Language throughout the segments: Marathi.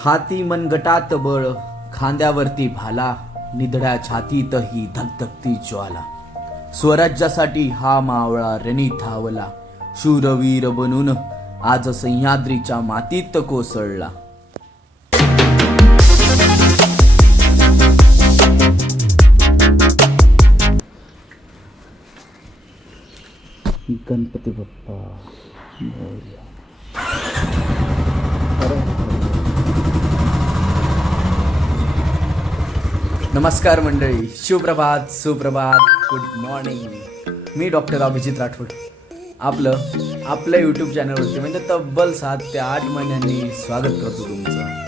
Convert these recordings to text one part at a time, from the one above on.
हाती मनगटात बळ, खांद्यावरती भाला, निधड्या छातीतही धगधगती ज्वाला. स्वराज्यासाठी हा मावळा रणी धावला, शूरवीर बनून आज सह्याद्रीच्या मातीत कोसळला. गणपती बाप्पा मोरया. नमस्कार मंडळी, सुप्रभात, गुड मॉर्निंग. मी डॉक्टर अभिजित राठोड. आपल्या यूट्यूब चॅनलवरती म्हणजे तब्बल 7 ते 8 महिन्यांनी स्वागत करतो तुमचं.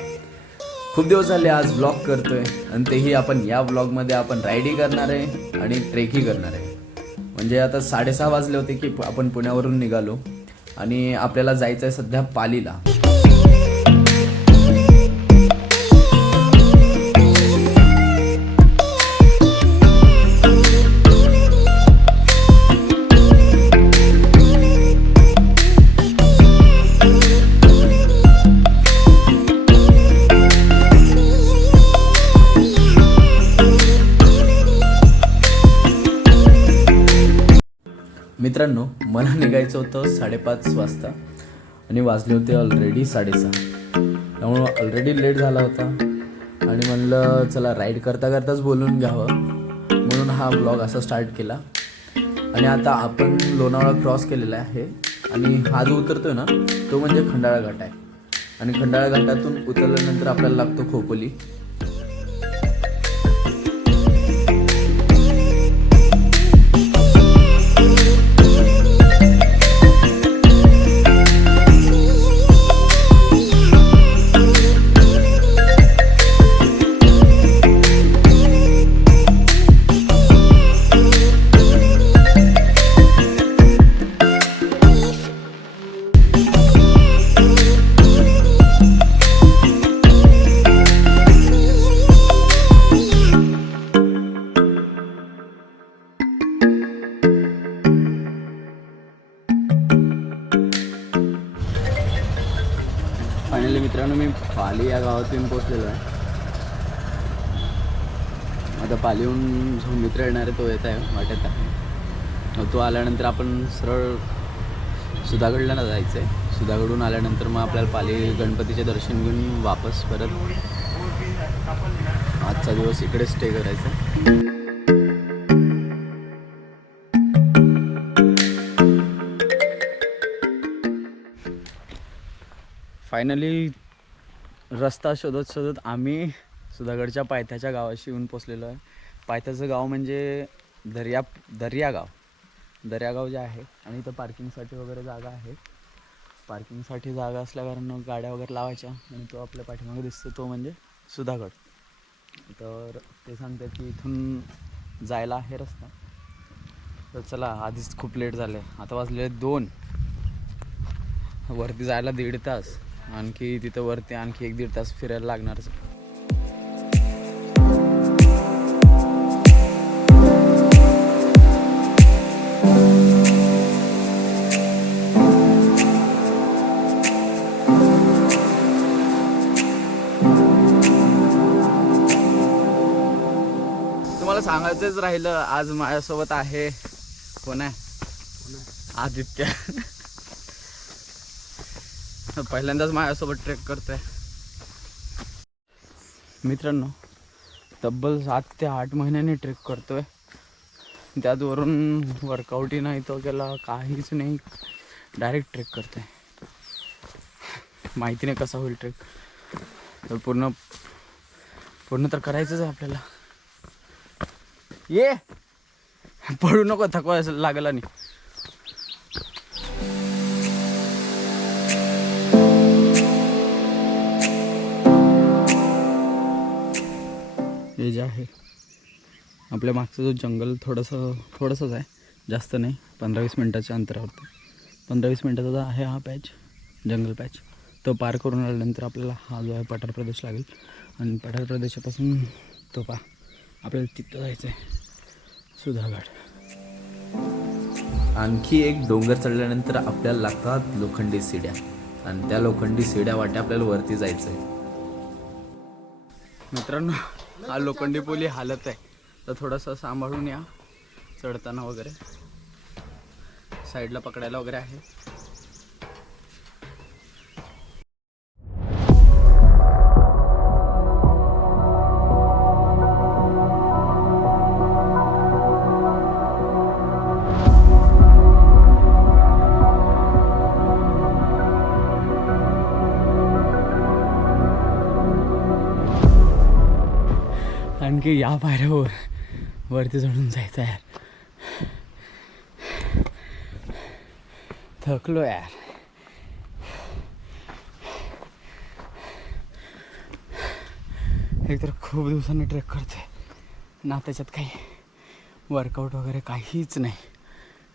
खूप दिवस झाले आज ब्लॉग करतोय आणि तेही आपण या ब्लॉगमध्ये आपण रायडिंग करणार आहे आणि ट्रेकिंग करणार आहे. म्हणजे आता 6:30 वाजले होते की आपण पुण्यावरून निघालो आणि आपल्याला जायचं आहे सध्या पालीला. मित्रांनो, मला निघायचं होतं 5:30 वाजता आणि वाजले होते ऑलरेडी 6:30. त्यामुळं ऑलरेडी लेट झाला होता आणि म्हणलं चला राईड करता करताच बोलून घ्यावं, म्हणून हा ब्लॉग असा स्टार्ट केला. आणि आता आपण लोणावळा क्रॉस केलेला आहे आणि हा जो उतरतोय ना तो म्हणजे खंडाळा घाट आहे. आणि खंडाळा घाटातून उतरल्यानंतर आपल्याला लागतो खोपोली. फायनली मित्रांनो, मी पाली या गावात येऊन पोचलेलो आहे. आता पालीहून जो मित्र येणार आहे तो येत आहे, वाटत आहे. तो आल्यानंतर आपण सरळ सुधागडला जायचं आहे. सुधागडहून आल्यानंतर मग आपल्याला पाली गणपतीचे दर्शन घेऊन वापस परत आजचा दिवस इकडे स्टे करायचा आहे. फायनली रस्ता शोधत आम्ही सुधागडच्या पायथ्याच्या गावाशी येऊन पोचलेलो आहे. पायथ्याचं गाव म्हणजे दर्यागाव जे आहे. आणि इथं पार्किंगसाठी वगैरे जागा आहे. पार्किंगसाठी जागा असल्याकारण गाड्या वगैरे लावायच्या. आणि तो आपल्या पाठीमागे दिसतो तो म्हणजे सुधागड. तर ते सांगतात की इथून जायला आहे रस्ता. तर चला, आधीच खूप लेट झाले. आता वाजले 2. वरती जायला 1.5 तास, आणखी तिथं वरती आणखी 1-1.5 तास फिरायला लागणारच. तुम्हाला सांगायचंच राहिलं, आज माझ्यासोबत आहे कोण आहे? आदित्य. पहिल्यांदाच माझ्यासोबत ट्रेक करतोय. मित्रांनो, तब्बल 7 ते 8 महिन्यांनी ट्रेक करतोय. त्याचवरून वर्कआउटही नाही तो केला, काहीच नाही, डायरेक्ट ट्रेक करतोय. माहिती नाही कसा होईल ट्रेक, तर पूर्ण तर करायचंच आहे आपल्याला. ये पडू नको, थकवा लागला नाही. हे जे आहे आपल्या मागचं जो जंगल थोडंसंच आहे, जास्त नाही, 15-20 मिनटाच्या अंतरावरती. 15-20 मिनटाचा जो आहे हा पॅच, जंगल पॅच, तो पार करून आल्यानंतर आपल्याला हा जो आहे पठार प्रदेश लागेल. आणि पठार प्रदेशापासून तो आपल्याला तिथं जायचं आहे, सुधागड. आणखी एक डोंगर चढल्यानंतर आपल्याला लागतात लोखंडी शिड्या, आणि त्या लोखंडी शिड्या वाट्या आपल्याला वरती जायचं आहे. मित्रांनो, हा लोखंडी पूल ही हालत आहे, तर थोडंसं सांभाळून या चढताना वगैरे. साईडला पकडायला वगैरे आहे. आणखी या पायऱ्यावर वरती चढून जायचं यार. थकलो यार. एक तर खूप दिवसांनी ट्रेक करतोय ना, त्याच्यात काही वर्कआउट वगैरे काहीच नाही,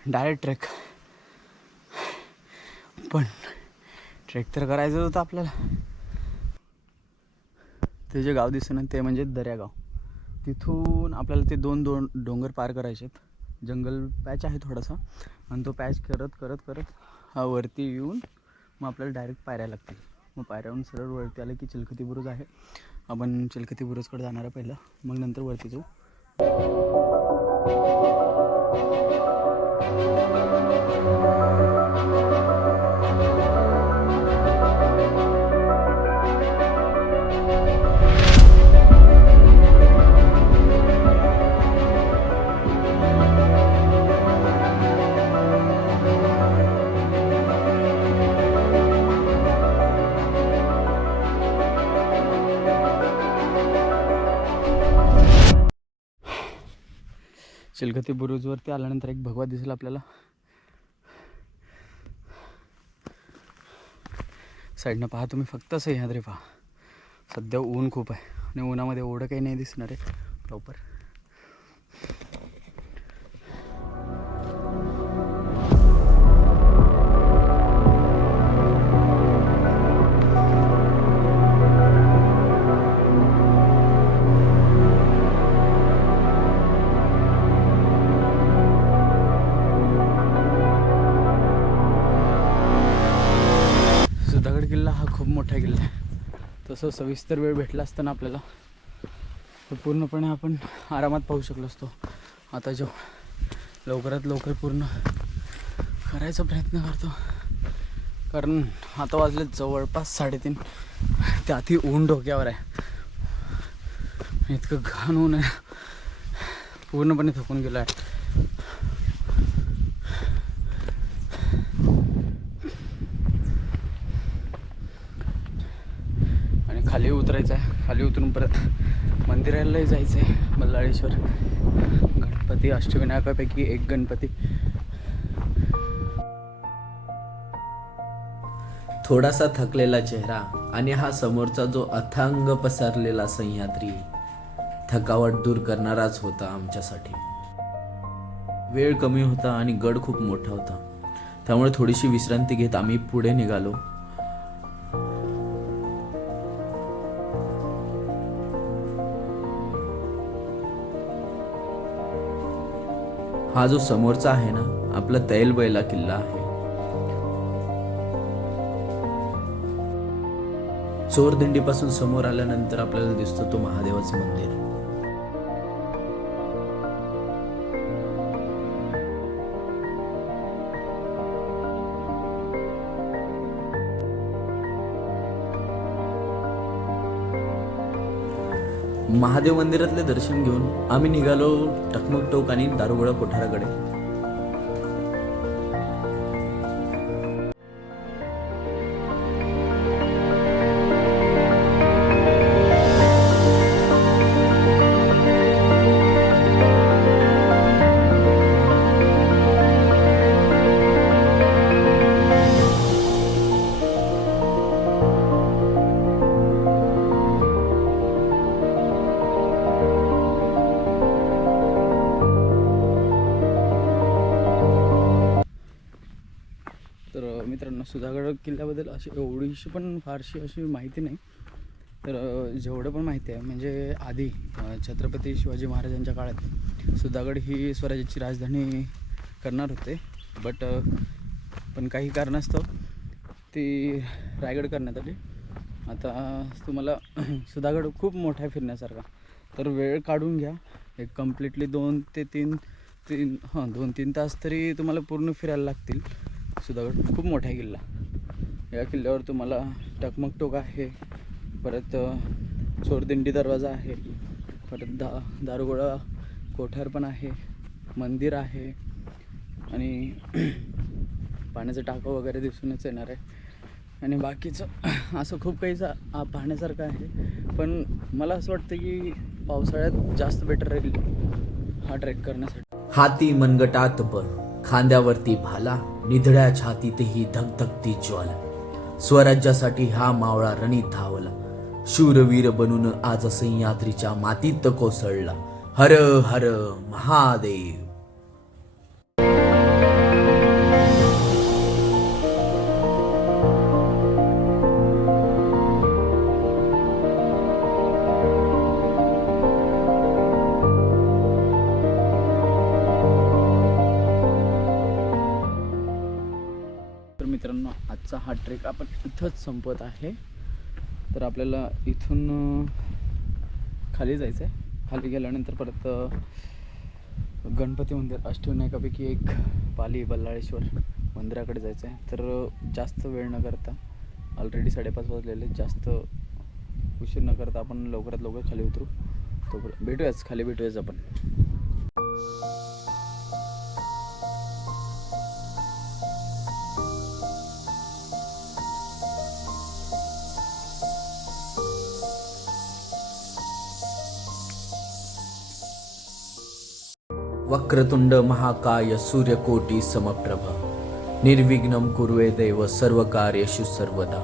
डायरेक्ट ट्रेक. पण ट्रेक तर करायचं होतं आपल्याला. ते जे गाव दिसतं ना, ते म्हणजे दर्यागाव. तिथून आपल्याला ते दोन डोंगर पार करायचे आहेत. जंगल पॅच आहे थोडासा, आणि तो पॅच करत करत करत वरती येऊन मग आपल्याला डायरेक्ट पायऱ्या लागतील. मग पायऱ्याहून सरळ वरती आलं की चिलखती बुरुज आहे. आपण चिलखती बुरुजकडे जाणार आहे पहिलं, मग नंतर वरती जाऊ. चिलखती बुरुजवरती आल्यानंतर एक भगवा दिसेल आपल्याला. साईडनं पहा तुम्ही, फक्त सह्याद्री पहा. सध्या ऊन खूप आहे आणि उन्हामध्ये एवढं काही नाही दिसणार आहे प्रॉपर. सुधागड किल्ला हा खूप मोठा किल्ला आहे. तसं सविस्तर वेळ भेटला असताना आपल्याला तर पूर्णपणे आपण आरामात पाहू शकलो असतो. आता जो लवकरात लवकर पूर्ण करायचा प्रयत्न करतो, कारण आता वाजले जवळपास 3:30. त्यातही ऊन डोक्यावर आहे. इतकं घाण ऊन आहे, पूर्णपणे थकून गेलो आहे. खाली उतरायचं आहे. खाली उतरून परत मंदिरालाही जायचं आहे. बल्लाळेश्वर गणपती अष्टविनायकापैकी एक गणपती. थोडासा थकलेला चेहरा आणि हा समोरचा जो अथांग पसरलेला सह्याद्री थकावट दूर करणाराच होता आमच्यासाठी. वेळ कमी होता आणि गड खूप मोठा होता, त्यामुळे थोडीशी विश्रांती घेत आम्ही पुढे निघालो. हा जो समोरचा आहे ना, आपला तैलबैला किल्ला आहे. चोरदिंडीपासून समोर आल्यानंतर आपल्याला दिसतो तो महादेवाचं मंदिर. महादेव मंदिरातले दर्शन घेऊन आम्ही निघालो टकमक टोक आणि दारुगोळा कोठाराकडे. मित्रांनो, सुधागड किल्ल्याबद्दल अशी एवढीशी पण फारशी अशी माहिती नाही. तर जेवढं पण माहिती आहे, म्हणजे आधी छत्रपती शिवाजी महाराजांच्या काळात सुधागड ही स्वराज्याची राजधानी करणार होते. पण काही कारणास्तव ती रायगड करण्यात आली. आता तुम्हाला सुधागड खूप मोठा आहे फिरण्यासारखा, तर वेळ काढून घ्या. एक कम्प्लिटली 2 ते 3 तास तरी तुम्हाला पूर्ण फिरायला लागतील. सुधागड खूप मोठा आहे किल्ला. या किल्ल्यावर तुम्हाला टकमक टोक आहे, परत चोरदिंडी दरवाजा आहे, परत दारुगोळा कोठार पण आहे, मंदिर आहे आणि पाण्याचं टाकं वगैरे दिसूनच येणार आहे. आणि बाकीचं असं खूप काही पाहण्यासारखं आहे. पण मला असं वाटतं की पावसाळ्यात जास्त बेटर राहील हा ट्रेक करण्यासाठी. हाती मनगटात बळ, खांद्यावरती भाला, निधड्या छातीतही धगधगती ज्वाला. स्वराज्यासाठी हा मावळा रणीत धावला, शूरवीर बनून आज सह्याद्रीच्या मातीत कोसळला. हर हर महादेव. तर मित्रांनो, आजचा हा ट्रेक आपण इथंच संपत आहे. तर आपल्याला इथून खाली जायचं आहे. खाली गेल्यानंतर परत गणपती मंदिर, अष्टविनायकापैकी एक पाली बल्लाळेश्वर मंदिराकडे जायचं आहे. तर जास्त वेळ न करता, ऑलरेडी 5:30 वाजलेले, जास्त उशीर न करता आपण लवकरात लवकर खाली उतरू. तो भेटूयाच, खाली भेटूयाच आपण. वक्रतुंड महाकाय सूर्यकोटी समप्रभ, निर्विघ्नं कुर्वे देव सर्वकार्येषु सर्वदा.